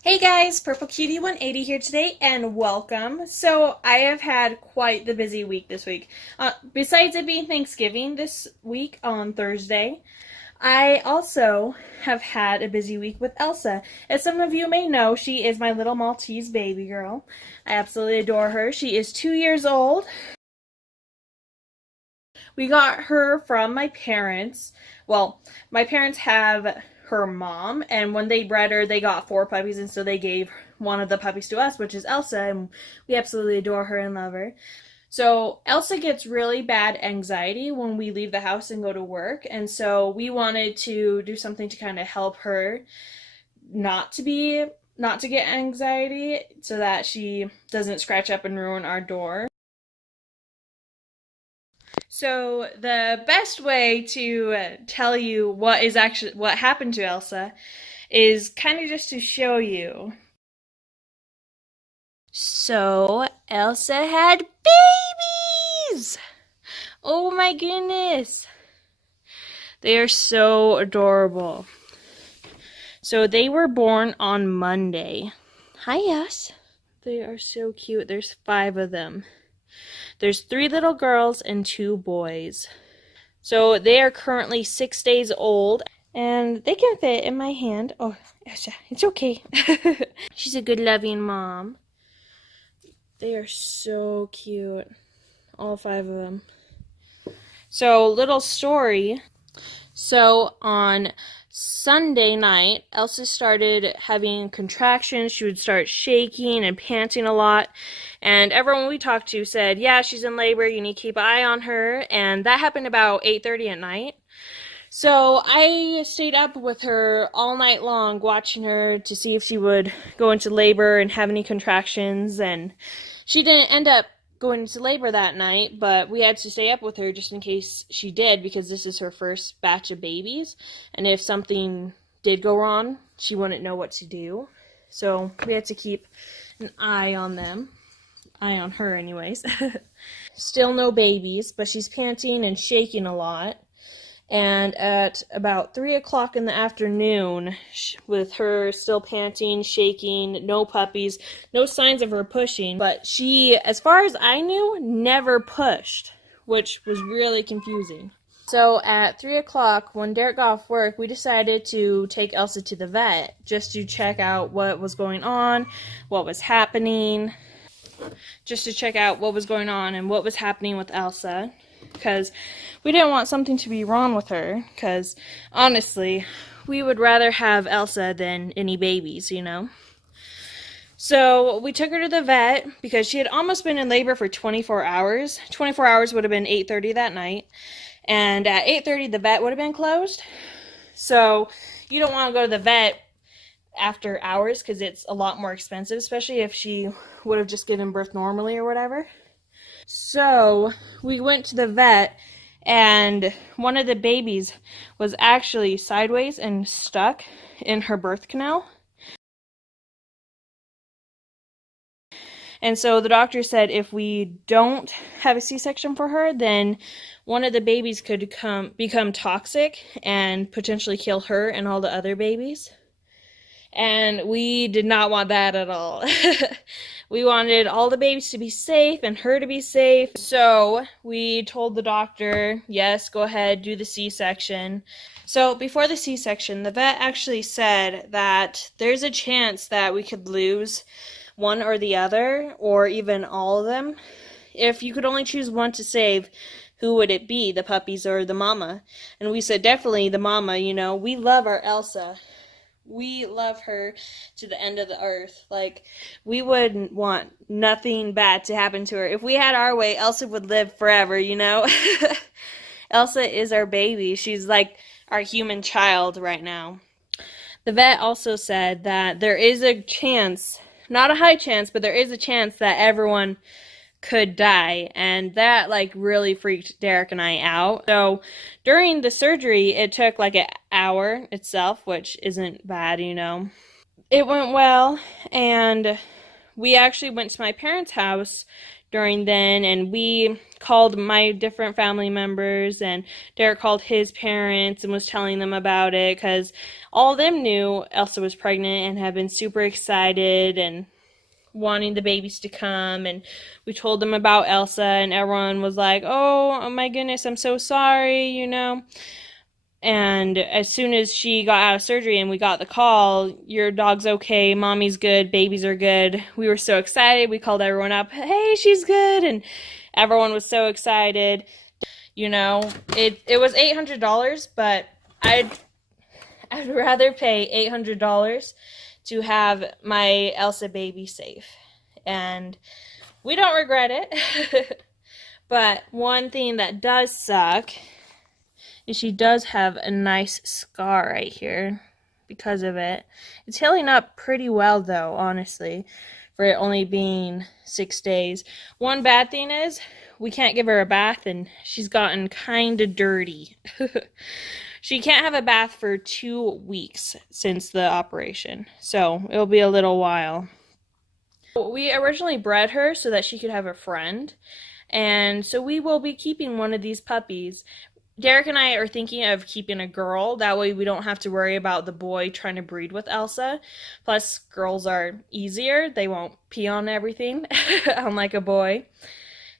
Hey guys, Purple Cutie 180 here today, and welcome. So I have had quite the busy week this week. Besides it being Thanksgiving this week on Thursday, I also have had a busy week with Elsa. As some of you may know, she is my little Maltese baby girl. I absolutely adore her. She is 2 years old. We got her from my parents. Well, my parents have her mom, and when they bred her, they got four puppies, and so they gave one of the puppies to us, which is Elsa, and we absolutely adore her and love her. So Elsa gets really bad anxiety when we leave the house and go to work, and so we wanted to do something to kind of help her not to be not to get anxiety so that she doesn't scratch up and ruin our door. So the best way to tell you what happened to Elsa is kind of just to show you. So Elsa had babies. Oh my goodness. They are so adorable. So they were born on Monday. Hi, yes. They are so cute. There's 5 of them. There's 3 little girls and 2 boys. So they are currently 6 days old, and they can fit in my hand. Oh, it's okay. She's a good, loving mom. They are so cute, all 5 of them. So, little story. So, on Sunday night, Elsa started having contractions. She would start shaking and panting a lot. And everyone we talked to said, yeah, she's in labor. You need to keep an eye on her. And that happened about 8:30 at night. So I stayed up with her all night long, watching her to see if she would go into labor and have any contractions. And she didn't end up going into labor that night, but we had to stay up with her just in case she did, because this is her first batch of babies, and if something did go wrong, she wouldn't know what to do. So we had to keep an eye on them. Eye on her anyways. Still no babies, but she's panting and shaking a lot. And at about 3 o'clock in the afternoon, with her still panting, shaking, no puppies, no signs of her pushing, but she, as far as I knew, never pushed, which was really confusing. So at 3 o'clock, when Derek got off work, we decided to take Elsa to the vet just to check out what was going on, what was happening, just to check out what was going on and what was happening with Elsa, because we didn't want something to be wrong with her, because honestly, we would rather have Elsa than any babies, you know? So we took her to the vet because she had almost been in labor for 24 hours. 24 hours would have been 8:30 that night. And at 8:30, the vet would have been closed. So you don't want to go to the vet after hours because it's a lot more expensive, especially if she would have just given birth normally or whatever. So we went to the vet, and one of the babies was actually sideways and stuck in her birth canal. And so the doctor said if we don't have a C-section for her, then one of the babies could become toxic and potentially kill her and all the other babies. And we did not want that at all. We wanted all the babies to be safe and her to be safe. So we told the doctor, yes, go ahead, do the C-section. So before the C-section, the vet actually said that there's a chance that we could lose one or the other, or even all of them. If you could only choose one to save, who would it be, the puppies or the mama? And we said definitely the mama, you know. We love our Elsa. We love her to the end of the earth. Like, we wouldn't want nothing bad to happen to her. If we had our way, Elsa would live forever, you know? Elsa is our baby. She's like our human child right now. The vet also said that there is a chance, not a high chance, but there is a chance that everyone could die, and that like really freaked Derek and I out. So during the surgery, it took like an hour itself, which isn't bad, you know. It went well, and we actually went to my parents' house during then, and we called my different family members, and Derek called his parents and was telling them about it because all of them knew Elsa was pregnant and had been super excited and wanting the babies to come. And we told them about Elsa, and everyone was like, oh my goodness, I'm so sorry, you know. And as soon as she got out of surgery and we got the call, your dog's okay, mommy's good, babies are good, we were so excited. We called everyone up, hey, she's good, and everyone was so excited. You know, it was $800, but I'd rather pay $800 to have my Elsa baby safe. And we don't regret it. But one thing that does suck is she does have a nice scar right here because of it. It's healing up pretty well though, honestly, for it only being 6 days. One bad thing is we can't give her a bath, and she's gotten kind of dirty. She can't have a bath for 2 weeks since the operation, so it'll be a little while. We originally bred her so that she could have a friend, and so we will be keeping one of these puppies. Derek and I are thinking of keeping a girl. That way we don't have to worry about the boy trying to breed with Elsa. Plus, girls are easier. They won't pee on everything, unlike a boy.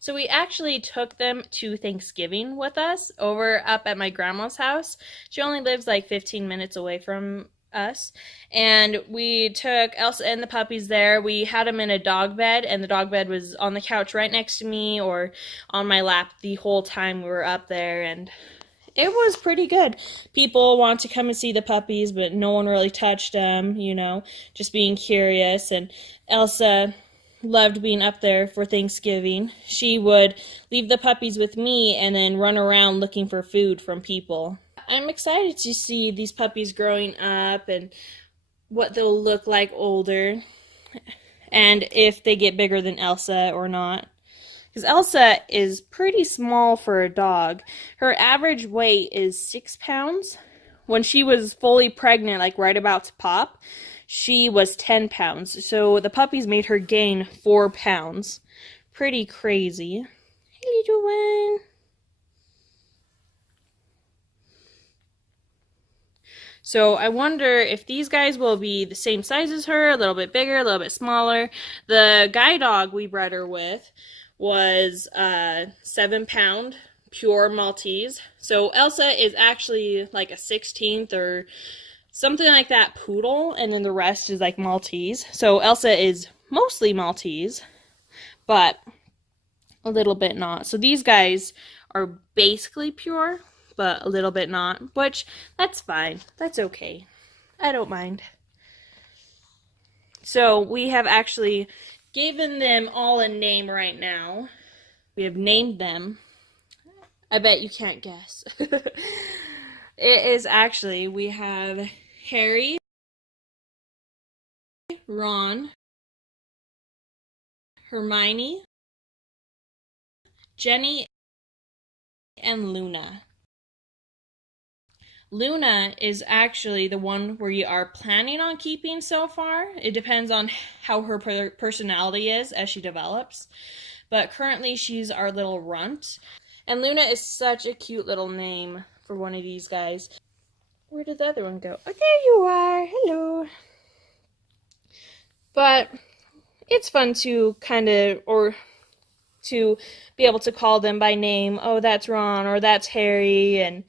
So we actually took them to Thanksgiving with us over up at my grandma's house. She only lives like 15 minutes away from us. And we took Elsa and the puppies there. We had them in a dog bed, and the dog bed was on the couch right next to me or on my lap the whole time we were up there, and it was pretty good. People want to come and see the puppies, but no one really touched them, you know, just being curious. And Elsa loved being up there for Thanksgiving. She would leave the puppies with me and then run around looking for food from people. I'm excited to see these puppies growing up and what they'll look like older, and if they get bigger than Elsa or not. Because Elsa is pretty small for a dog. Her average weight is 6 pounds. When she was fully pregnant, like right about to pop, she was 10 pounds. So the puppies made her gain 4 pounds. Pretty crazy. Hey, little one. So I wonder if these guys will be the same size as her, a little bit bigger, a little bit smaller. The guy dog we bred her with was 7 pound pure Maltese. So Elsa is actually like a 16th or something like that poodle, and then the rest is like Maltese. So Elsa is mostly Maltese, but a little bit not. So these guys are basically pure, but a little bit not, which that's fine. That's okay. I don't mind. So we have actually given them all a name right now. We have named them. I bet you can't guess. It is actually, we have Harry, Ron, Hermione, Jenny, and Luna. Luna is actually the one we are planning on keeping so far. It depends on how her personality is as she develops. But currently she's our little runt. And Luna is such a cute little name for one of these guys. Where did the other one go? Oh, there you are. Hello. But it's fun to kind of, or to be able to call them by name. Oh, that's Ron, or that's Harry. And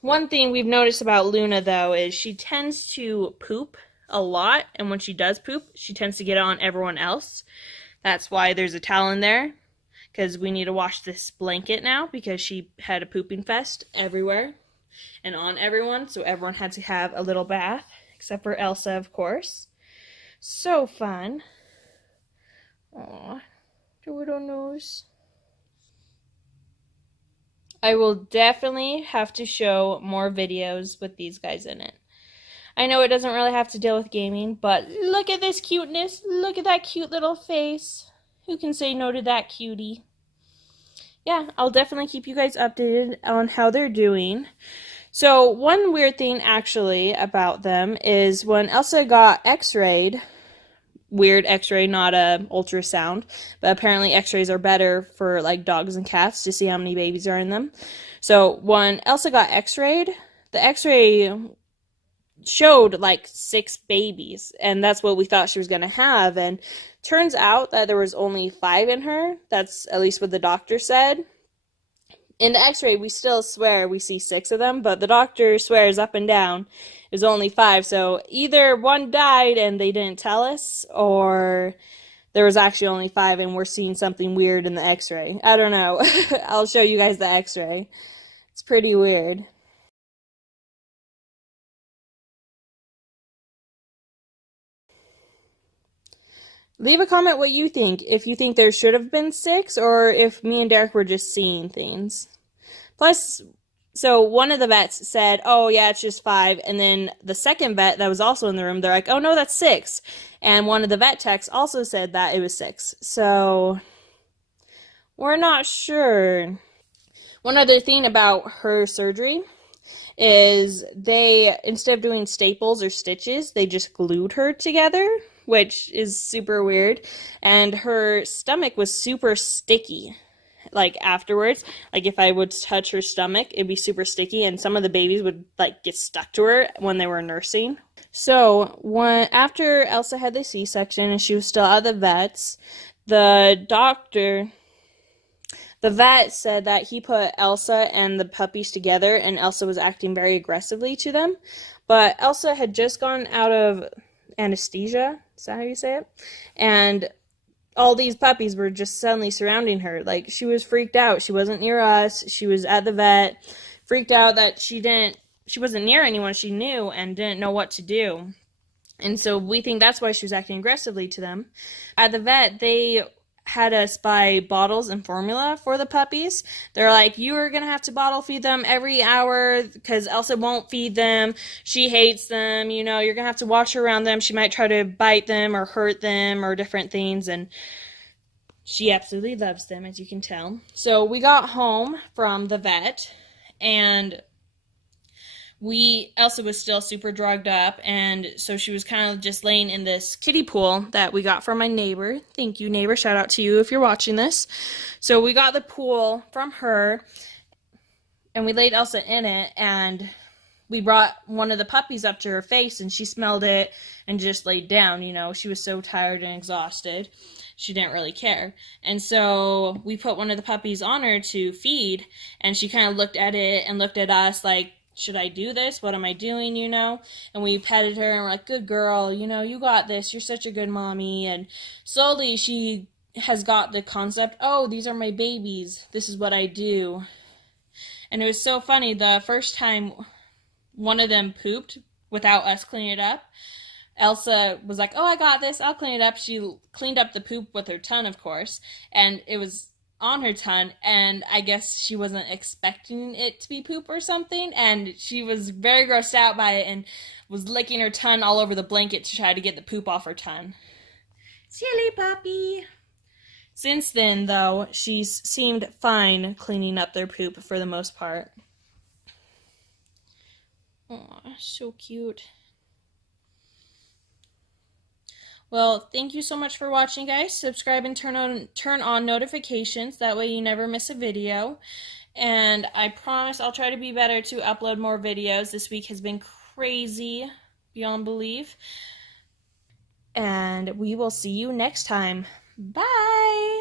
one thing we've noticed about Luna, though, is she tends to poop a lot, and when she does poop, she tends to get on everyone else. That's why there's a towel in there, because we need to wash this blanket now, because she had a pooping fest everywhere and on everyone, so everyone had to have a little bath, except for Elsa, of course. So fun. Aww, the little nose. I will definitely have to show more videos with these guys in it. I know it doesn't really have to deal with gaming, but look at this cuteness. Look at that cute little face. Who can say no to that cutie? Yeah, I'll definitely keep you guys updated on how they're doing. So one weird thing actually about them is when Elsa got x-rayed weird x-ray, not a ultrasound. But apparently x-rays are better for like dogs and cats to see how many babies are in them. So when Elsa got x-rayed, the x-ray showed like 6 babies, and that's what we thought she was going to have. And turns out that there was only 5 in her. That's at least what the doctor said. In the x-ray, we still swear we see 6 of them, but the doctor swears up and down it was only 5. So either one died and they didn't tell us, or there was actually only 5 and we're seeing something weird in the x-ray. I don't know. I'll show you guys the x-ray. It's pretty weird. Leave a comment what you think, if you think there should have been 6, or if me and Derek were just seeing things. Plus, so one of the vets said, oh yeah, it's just 5, and then the second vet that was also in the room, they're like, oh no, that's 6. And one of the vet techs also said that it was 6. So, we're not sure. One other thing about her surgery is they, instead of doing staples or stitches, they just glued her together, which is super weird. And her stomach was super sticky. Like afterwards, like if I would touch her stomach, it'd be super sticky, and some of the babies would like get stuck to her when they were nursing. So after Elsa had the C-section and she was still at the vet's, the vet said that he put Elsa and the puppies together, and Elsa was acting very aggressively to them. But Elsa had just gone out of anesthesia, is that how you say it? And all these puppies were just suddenly surrounding her. Like, she was freaked out. She wasn't near us. She was at the vet, freaked out that she wasn't near anyone she knew and didn't know what to do. And so we think that's why she was acting aggressively to them. At the vet, they had us buy bottles and formula for the puppies. They're like, you are going to have to bottle feed them every hour because Elsa won't feed them. She hates them. You know, you're going to have to watch her around them. She might try to bite them or hurt them or different things. And she absolutely loves them, as you can tell. So we got home from the vet, and Elsa was still super drugged up, and so she was kind of just laying in this kiddie pool that we got from my neighbor. Thank you, neighbor. Shout out to you if you're watching this. So we got the pool from her, and we laid Elsa in it, and we brought one of the puppies up to her face, and she smelled it and just laid down. You know, she was so tired and exhausted. She didn't really care. And so we put one of the puppies on her to feed, and she kind of looked at it and looked at us like, should I do this? What am I doing, you know? And we petted her and we're like, good girl, you know, you got this. You're such a good mommy. And slowly she has got the concept, oh, these are my babies. This is what I do. And it was so funny. The first time one of them pooped without us cleaning it up, Elsa was like, oh, I got this. I'll clean it up. She cleaned up the poop with her tongue, of course. And it was on her tongue, and I guess she wasn't expecting it to be poop or something, and she was very grossed out by it and was licking her tongue all over the blanket to try to get the poop off her tongue. Silly puppy. Since then, though, she's seemed fine cleaning up their poop for the most part. Aw, so cute. Well, thank you so much for watching, guys. Subscribe and turn on notifications. That way you never miss a video. And I promise I'll try to be better to upload more videos. This week has been crazy beyond belief. And we will see you next time. Bye!